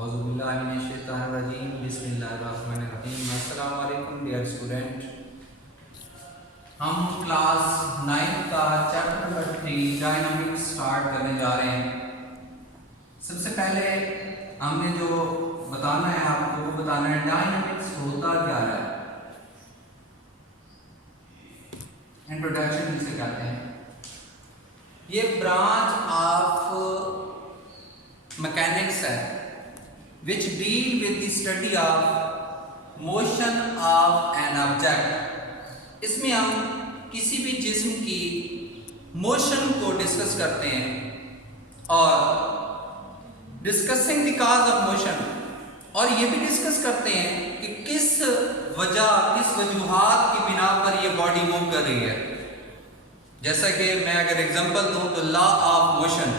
औज़ुबिल्लाहिमिनश्शैतानिर्रजीम बिस्मिल्लाहिर्रहमानिर्रहीम। अस्सलाम वालेकुम डियर स्टूडेंट। हम क्लास 9 का चैप्टर नंबर 3 डायनामिक्स स्टार्ट करने जा रहे हैं। सबसे पहले हमने जो बताना है आपको वो बताना है डायनामिक्स होता क्या है। इंट्रोडक्शन जिसे कहते हैं, ये ब्रांच ऑफ मैकेनिक्स है which deal with the study of motion of an object। इसमें हम किसी भी जिस्म की मोशन को डिस्कस करते हैं और discussing the cause of motion, और ये भी डिस्कस करते हैं कि किस वजूहात की बिना पर ये बॉडी मूव कर रही है। जैसा कि मैं अगर एग्जांपल दूं तो लॉ ऑफ मोशन,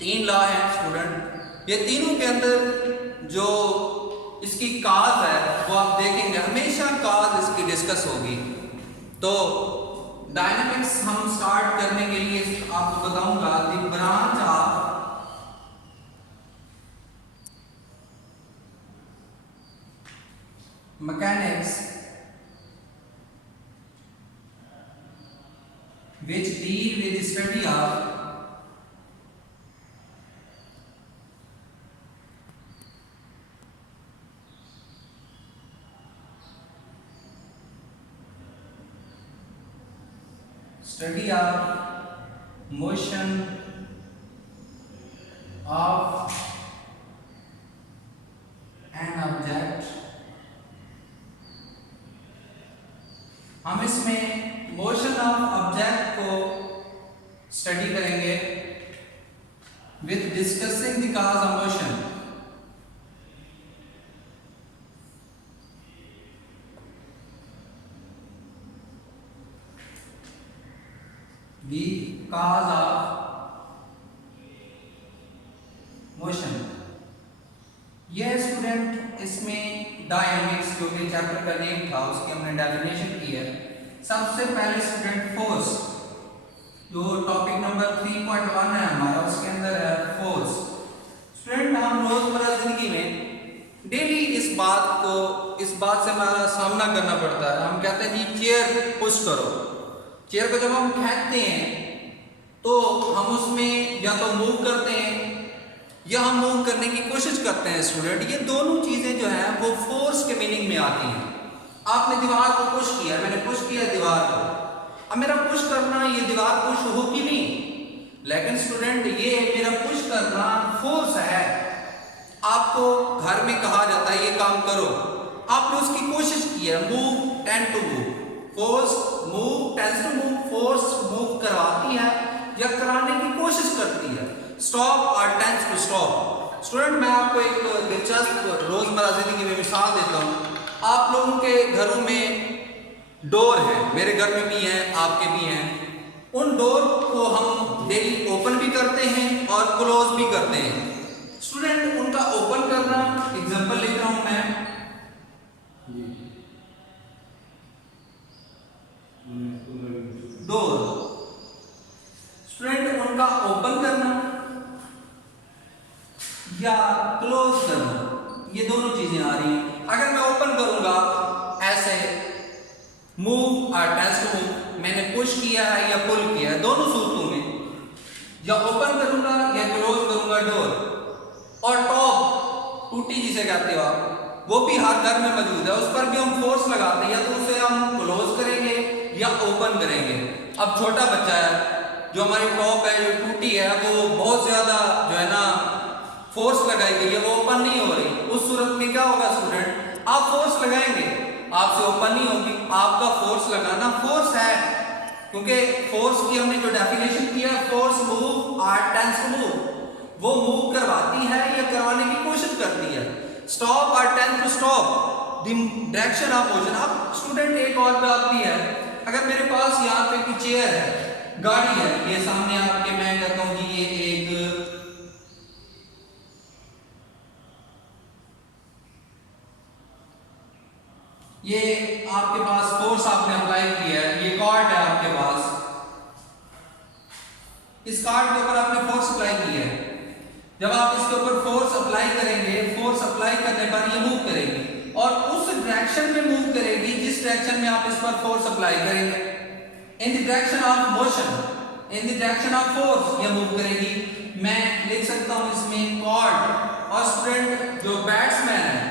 3 लॉ हैं स्टूडेंट। ये तीनों के अंदर जो इसकी काज है वो आप देखेंगे हमेशा काज इसकी डिस्कस होगी। तो डायनामिक्स हम स्टार्ट करने के लिए आपको बताऊंगा the branch of mechanics which deal with the study of motion of an object। हम इसमें मोशन ऑफ ऑब्जेक्ट को स्टडी करेंगे with discussing the cause of motion. The cause of motion। यह स्टूडेंट इसमें डायनामिक्स जो कि चैप्टर का name था उसकी हमने डेफिनेशन की है। सबसे पहले स्टूडेंट फोर्स, जो टॉपिक नंबर 3.1 है हमारा, उसके अंदर है फोर्स। स्टूडेंट हम रोजमर्रा जिंदगी में डेली इस बात से हमारा सामना करना पड़ता है। हम कहते हैं जी चेयर पुश करो। चेयर को जब हम खींचते हैं तो हम उसमें या तो मूव करते हैं या हम मूव करने की कोशिश करते हैं। स्टूडेंट ये दोनों चीजें जो हैं वो फोर्स के मीनिंग में आती हैं। आपने दीवार को पुश किया, मैंने पुश किया दीवार को, अब मेरा पुश करना ये दीवार पुश होगी नहीं, लेकिन स्टूडेंट ये मेरा पुश करना फोर्स है। आपको घर में कहा जाता है ये काम करो, आपने उसकी कोशिश की है, move tend to move, force move tends to move, force move करवाती है या कराने की कोशिश करती है। स्टॉप और टेंड्स टू स्टॉप। स्टूडेंट मैं आपको एक दिलचस्प रोजमर्रा जिंदगी में मिसाल देता हूँ। आप लोगों के घरों में डोर है, मेरे घर में भी हैं, आपके भी हैं। उन डोर को हम डेली ओपन भी करते हैं और क्लोज भी करते हैं। स्टूडेंट उनका ओपन करना, एग्जांपल लिख रहा हूं मैं, डोर। स्टूडेंट उनका ओपन करना या क्लोज करना, ये दोनों चीजें आ रही हैं। अगर मैं ओपन करूंगा ऐसे, मूव और टेंड्स टू मूव, मैंने पुश किया है या पुल किया है, दोनों सूरतों में, या ओपन करूंगा या क्लोज करूंगा डोर। और टॉप, टूटी जिसे कहते हो आप, वो भी हर घर में मौजूद है, उस पर भी हम फोर्स लगाते हैं, या तो उसे हम क्लोज करेंगे या ओपन करेंगे। अब छोटा बच्चा है, जो हमारी टॉप है जो टूटी है, वो बहुत ज्यादा जो है ना फोर्स लगाई गई है, वो ओपन नहीं हो रही। उस सूरत में क्या होगा स्टूडेंट, आप फोर्स लगाएंगे, आपसे ओपन नहीं होगी। आपका फोर्स लगाना फोर्स है, क्योंकि फोर्स की हमने जो डेफिनेशन की है, फोर्स मूव और टेंड्स टू मूव, वो मूव करवाती है या करवाने की कोशिश करती है। स्टॉप और tends to stop, the direction of motion. अब स्टूडेंट एक और बात भी है, अगर मेरे पास यहाँ पे कोई चेयर है, गाड़ी है, ये सामने आपके, मैं कहता हूँ कि ये एक ये आपके पास फोर्स आपने अप्लाई किया है, ये कॉर्ड है आपके पास, इस कार्ड के ऊपर आपने फोर्स अप्लाई की है। जब आप इसके ऊपर फोर्स अप्लाई करेंगे, अप्लाई करने पर ये मूव करेगी और उस डायरेक्शन में मूव करेगी जिस डायरेक्शन में आप इस पर फोर्स अप्लाई करेंगे। In the direction of motion, in the direction of force ये मूव करेगी। मैं लिख सकता हूं इसमें कॉर्ड। और स्टूडेंट जो बैट्समैन है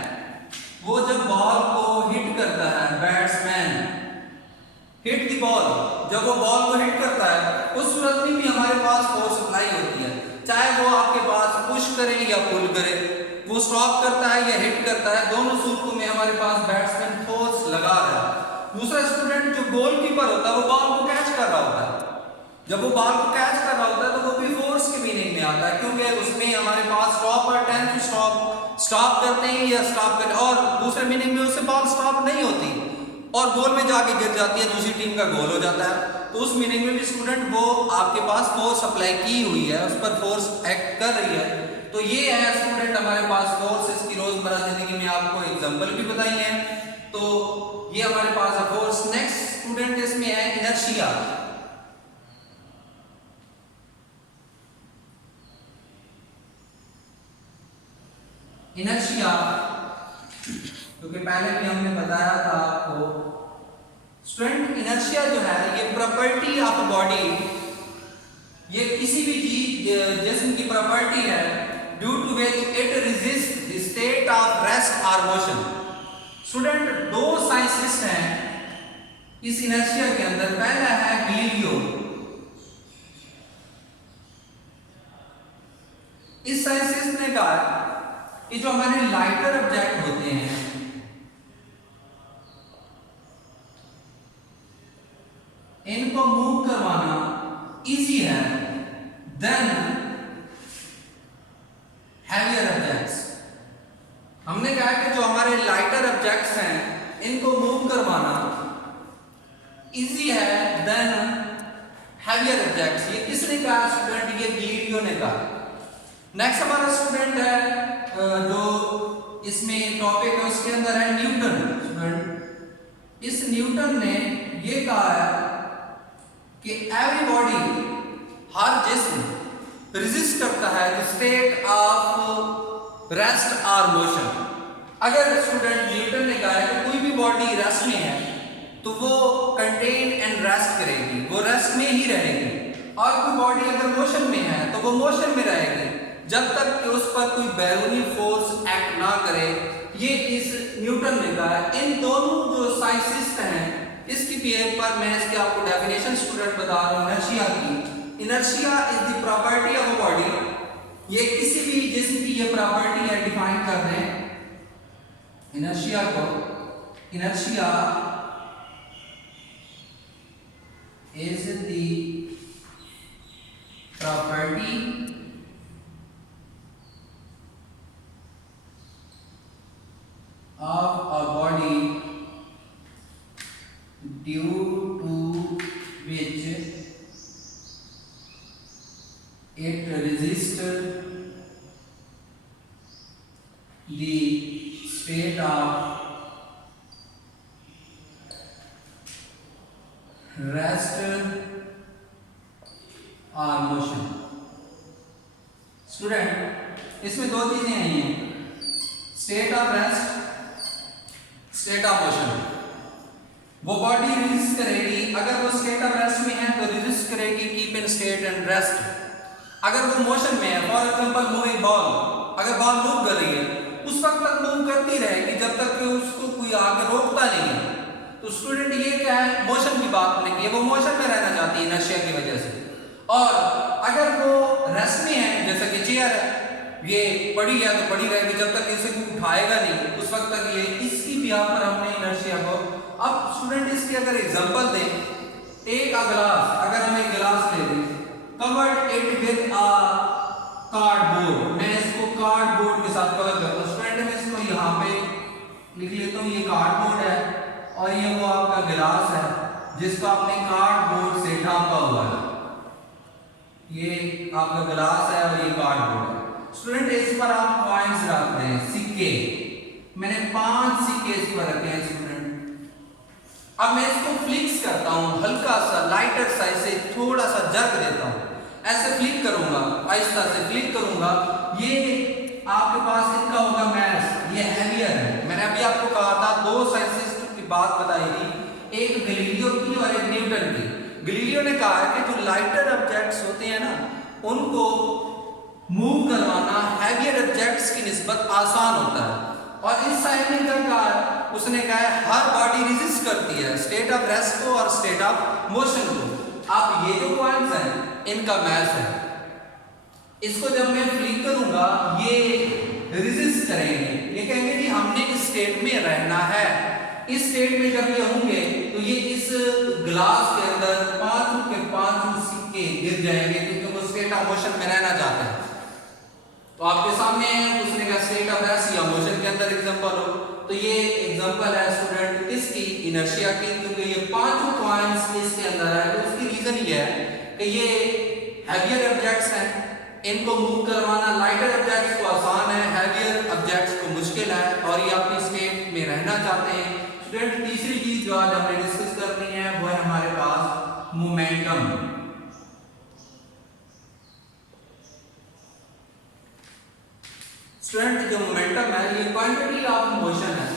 वो जब बॉल को हिट करता है, बैट्समैन हिट द बॉल, जब वो बॉल को हिट करता है उस सूरत में भी हमारे पास फोर्स अप्लाई होती है, चाहे वो आपके पास पुश करे या पुल करे, वो स्टॉप करता है या हिट करता है, दोनों सूरतों में हमारे पास बैट्समैन फोर्स लगा रहा है। दूसरा स्टूडेंट जो गोलकीपर होता है वो बॉल को कैच कर रहा होता है, जब वो बॉल को कैच कर रहा होता है तो वो भी फोर्स के मीनिंग में आता है, क्योंकि उसमें हमारे पास स्टॉप और टेन टू स्टॉप करते हैं या स्टॉप करते हैं, और दूसरे मीनिंग में उससे बॉल स्टॉप नहीं होती और गोल में जाके गिर जाती है, दूसरी टीम का गोल हो जाता है। तो उस मीनिंग में भी स्टूडेंट वो आपके पास फोर्स अप्लाई की हुई है, उस पर फोर्स एक्ट कर रही है। तो ये है स्टूडेंट हमारे पास फोर्स, इसकी रोजमर्रा जिंदगी में आपको एग्जांपल भी बताई है। तो ये हमारे पास है फोर्स। नेक्स्ट स्टूडेंट इसमें है इनर्शिया। इनर्शिया क्योंकि पहले भी हमने बताया था आपको स्टूडेंट, इनर्शिया जो है ये प्रॉपर्टी ऑफ बॉडी, ये किसी भी चीज जिस्म की प्रॉपर्टी है due to which it resist the state of rest और मोशन। स्टूडेंट दो साइंटिस्ट हैं इस इनर्शिया के अंदर, पहला है गैलीलियो। इस साइंटिस्ट ने कहा कि जो हमारे लाइटर ऑब्जेक्ट होते हैं इनको मूव करवाना इजी है देन हैवियर ऑब्जेक्ट्स। हमने कहा कि जो हमारे लाइटर ऑब्जेक्ट्स हैं इनको मूव करवाना इजी है देन हैवियर ऑब्जेक्ट्स। ये किसने कहा स्टूडेंट? ये गैलीलियो ने कहा। नेक्स्ट हमारा स्टूडेंट है जो इसमें टॉपिक है उसके अंदर है न्यूटन। स्टूडेंट इस न्यूटन ने ये कहा है कि एवरी बॉडी, हर जिस्म रेजिस्ट करता है द स्टेट ऑफ रेस्ट और मोशन। अगर स्टूडेंट न्यूटन ने कहा है कि कोई भी बॉडी रेस्ट में है तो वो कंटेन एंड रेस्ट करेगी, वो रेस्ट में ही रहेगी, और कोई बॉडी अगर मोशन में है तो वो मोशन में रहेगी जब तक कि उस पर कोई बैरूनी फोर्स एक्ट ना करे। ये इस न्यूटन ने कहा है। इन दोनों जो साइंटिस्ट हैं इसकी पेपर मैं इसके आपको डेफिनेशन स्टूडेंट बता रहा हूँ इनर्शिया की। Inertia is the property of a body, ये किसी भी जिस्म की ये प्रॉपर्टी है, डिफाइन कर रहे हैं इनर्शिया को। Inertia is the property of a body due to which it resists the state of rest or motion। Student इसमें दो चीजें आई हैं, state of rest, state of motion. वो बॉडी रेजिस्ट करेगी, अगर वो स्टेट ऑफ रेस्ट में है तो रेजिस्ट करेगी, keep in state and rest. अगर वो मोशन में है, फॉर एग्जांपल मूविंग बॉल, अगर बॉल मूव कर रही है उस वक्त तक मूव करती रहेगी जब तक कि उसको कोई आगे रोकता नहीं है। तो स्टूडेंट ये क्या है, मोशन की बात नहीं की, वो मोशन में रहना चाहती है इनर्शिया की वजह से। और अगर वो रेस्ट में है, जैसे कि चेयर है, ये पड़ी है तो पड़ी रहेगी जब तक इसे कोई उठाएगा नहीं उस वक्त तक ये, इसकी भी यहाँ पर हमने इनर्शिया को। अब स्टूडेंट इसकी अगर एग्जांपल दें, टेक अ ग्लास, अगर हम एक गिलास ले लें, covered it with a cardboard, मैं इसको कार्डबोर्ड के साथ कवर करता हूँ। स्टूडेंट मैं इसको यहाँ पे लिख लेता हूँ, ये कार्डबोर्ड है और ये वो आपका गिलास है जिसको आपने कार्डबोर्ड से ढांका हुआ है। ये आपका गिलास है और ये कार्डबोर्ड है। स्टूडेंट इस पर आप कॉइंस रख दें, सिक्के, मैंने 5 सिक्के इस पर रखे हैं स्टूडेंट। अब मैं इसको फ्लिक्स करता हूँ, हल्का सा लाइटर सा इसे थोड़ा सा जर्क देता हूँ, ऐसे फ्लिक करूंगा, आहिस्ता से फ्लिक करूंगा, ये आपके पास इनका होगा मैस, वीडियो ने कहा है कि जो लाइटर ऑब्जेक्ट्स होते हैं ना, उनको मूव करवाना हैवियर ऑब्जेक्ट्स की निस्बत आसान होता है। और इस साइड ने क्या कहा है, उसने कहा है हर बॉडी रेजिस्ट करती है स्टेट ऑफ रेस्ट को और स्टेट ऑफ मोशन को। अब ये जो पॉइंट्स हैं इनका मैथ है, इसको जब मैं फ्लिक करूंगा ये रेजिस्ट करेंगे, ये कहेंगे कि हमने इस स्टेट में रहना है। इस स्टेट में जब ये होंगे तो ये इस ग्लास के अंदर पांचों के पांचों सिक्के गिर जाएंगे, क्योंकि वो स्टेट ऑफ मोशन में रहना चाहते हैं। तो आपके सामने उसने कहा स्टेट ऑफ रेस्ट या मोशन के अंदर एग्जांपल हो, तो ये एग्जांपल है स्टूडेंट किसकी, इनर्शिया की, क्योंकि ये पांचों पॉइंट्स इसके अंदर है। तो उसकी रीजन ये है कि ये हैवियर ऑब्जेक्ट्स हैं, इनको मूव करवाना लाइटर ऑब्जेक्ट्स को आसान है, हैवियर ऑब्जेक्ट्स को मुश्किल है, और ये अपनी स्टेट में रहना चाहते हैं। स्टूडेंट तीसरी चीज जो आज हमने डिस्कस करनी है वो है हमारे पास मोमेंटम। स्टूडेंट जो मोमेंटम है ये क्वांटिटी ऑफ मोशन है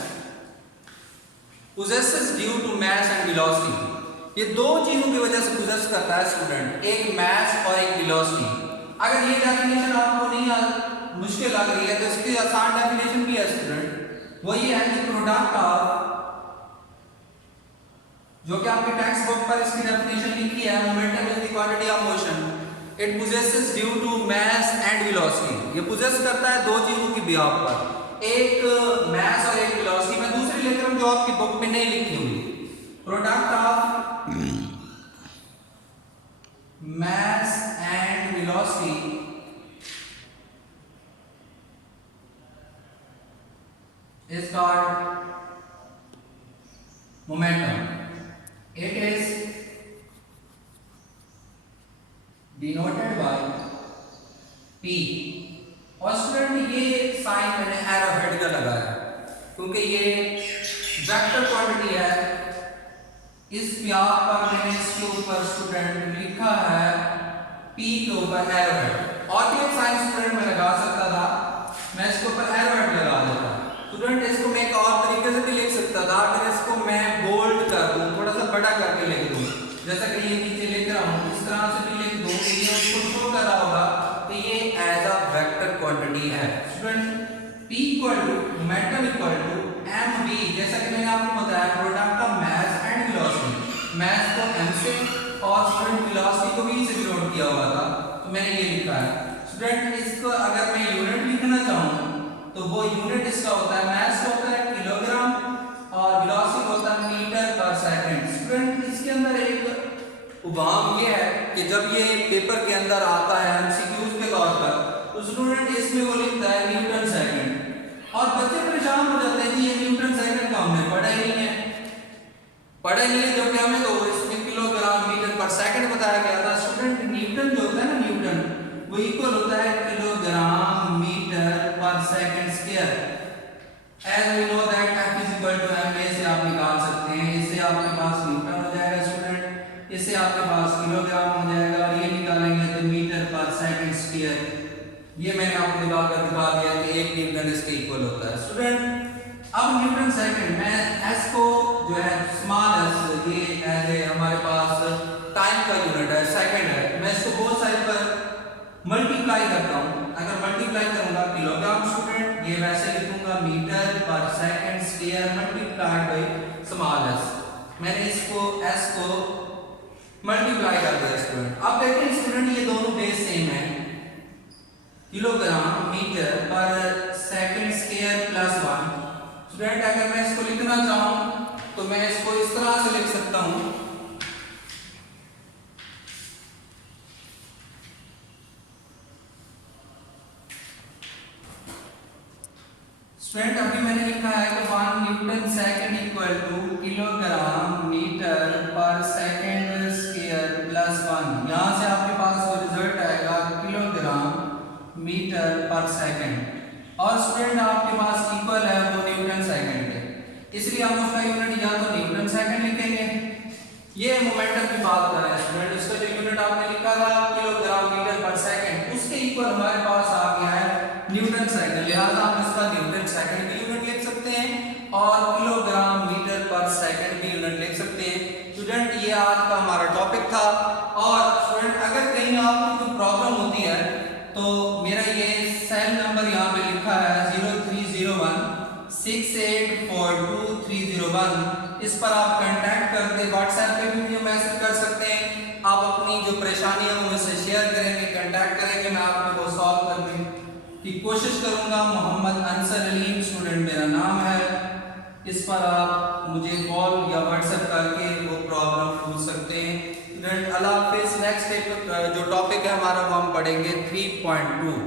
possesses due to mass and velocity। ये दो चीजों की वजह से possess करता है स्टूडेंट, एक mass और एक velocity। अगर ये डेफिनेशन आपको नहीं मुश्किल लग रही है तो इसकी आसान डेफिनेशन भी है स्टूडेंट, वो ये है कि प्रोडक्ट ऑफ, जो कि आपके टेक्स्ट बुक पर इसकी डेफिनेशन लिखी है, momentum is the quantity of motion it possesses due to mass and velocity। ये possess करता है दो चीजों की बिहाफ पर, एक mass और एक velocity। मैं दूसरी लेकर हूं जो आपकी बुक में नहीं लिखी हुई, product of mass and velocity is called momentum। It is denoted by P। और स्टूडेंट ये साइन मैंने एरो हेड का लगाया क्योंकि ये वेक्टर क्वांटिटी है। इस प्यार पर मैंने इसके ऊपर स्टूडेंट लिखा है P के ऊपर एरो हेड। और एक साइन स्टूडेंट में लगा सकता था, मैं इसके ऊपर एरो हेड लगा देता। स्टूडेंट इसको मैं एक और तरीके से भी लिख सकता था, अगर इसको मैं बोल्ड कर दूं, थोड़ा सा बड़ा करके लिख दूं, जैसा कि ये नीचे लिख रहा हूं, इस तरह से भी लिख दूं, ये उसको शो कर रहा होगा कि ये एज अ वेक्टर क्वांटिटी है। Student P equal to momentum equal to mv, जैसा कि मैंने आपको बताया product of mass and velocity. Mass को m से और स्टूडेंट वेलोसिटी को v से डिनोट किया हुआ था, तो मैंने ये लिखा है। स्टूडेंट इसको अगर मैं यूनिट लिखना चाहूं तो वो यूनिट इसका होता है, मास का होता है किलोग्राम और वेलोसिटी होता है मीटर पर सेकंड। स्टूडेंट इसके अंदर एक उबाम ये है कि जब ये पेपर के अंदर आता है एमसीक्यूज के तौर पर, तो स्टूडेंट इसमें वो लिखता है न्यूटन सेकंड, और बच्चे परेशान हो जाते हैं कि ये न्यूटन सेकंड का हमने पढ़ा ही नहीं है, जबकि हमें तो इसमें किलोग्राम मीटर पर सेकंड बताया गया था। स्टूडेंट न्यूटन जो होता है ना, न्यूटन वो इक्वल होता है kilogram metre per second square. As we know that F is equal to ma से आप निकाल सकते हैं, इससे आपके पास न्यूटन हो जाएगा स्टूडेंट, इससे आपके पास किलोग्राम हो जाएगा, और ये निकालेंगे तो मीटर पर सेकंड स्क्वायर। ये मैंने आपको निकाल कर दिखा दिया कि एक न्यूटन इसके इक्वल होता है। स्टूडेंट अब न्यूटन सेकंड, मैं s को जो है स्मॉल s, ये एज ए हमारे पास टाइम का यूनिट है, सेकंड है, मैं इसको बोथ साइड पर मल्टीप्लाई करता हूं। अगर मल्टीप्लाई करूंगा किलोग्राम स्टूडेंट, ये वैसे लिखूंगा metre per second square multiplied by small s। मैंने इसको s को मल्टीप्लाई कर दिया स्टूडेंट। अब देखें स्टूडेंट ये दोनों बेस सेम है, kilogram metre per second square plus 1। Student अगर मैं इसको लिखना चाहूं तो मैं इसको इस तरह से लिख सकता हूं, स्टूडेंट अभी मैंने लिखा है कि 1 newton second equal to kilogram metre per second square plus 1। यहां से आपके पास वो रिजल्ट आएगा किलोग्राम मीटर पर सेकंड, और स्टूडेंट आपके पास इक्वल है वो न्यूटन सेकंड के, इसलिए हम उसका यूनिट या तो न्यूटन सेकंड लिखेंगे। ये मोमेंटम की बात कर रहे हैं स्टूडेंट, इसका जो यूनिट आपने लिखा था किलोग्राम मीटर पर सेकंड, उसके इक्वल हमारे पास आ गया है न्यूटन सेकंड, लिहाजा हम इसका न्यूटन सेकंड की यूनिट लिख सकते हैं और किलोग्राम मीटर पर सेकंड की यूनिट लिख सकते हैं। स्टूडेंट ये आज का हमारा टॉपिक था। 001, इस पर आप कांटेक्ट करके व्हाट्सएप पे भी मुझे मैसेज कर सकते हैं। आप अपनी जो परेशानी है वो मुझसे शेयर करेंगे, कांटेक्ट करेंगे, मैं आपको वो सॉल्व करने की कोशिश करूंगा। मोहम्मद अंसर अलीम स्टूडेंट मेरा नाम है। इस पर आप मुझे कॉल या व्हाट्सएप करके वो प्रॉब्लम पूछ सकते हैं। स्टूडेंट अल्लाह हाफिज़। नेक्स्ट जो टॉपिक है हमारा वो हम पढ़ेंगे 3.2।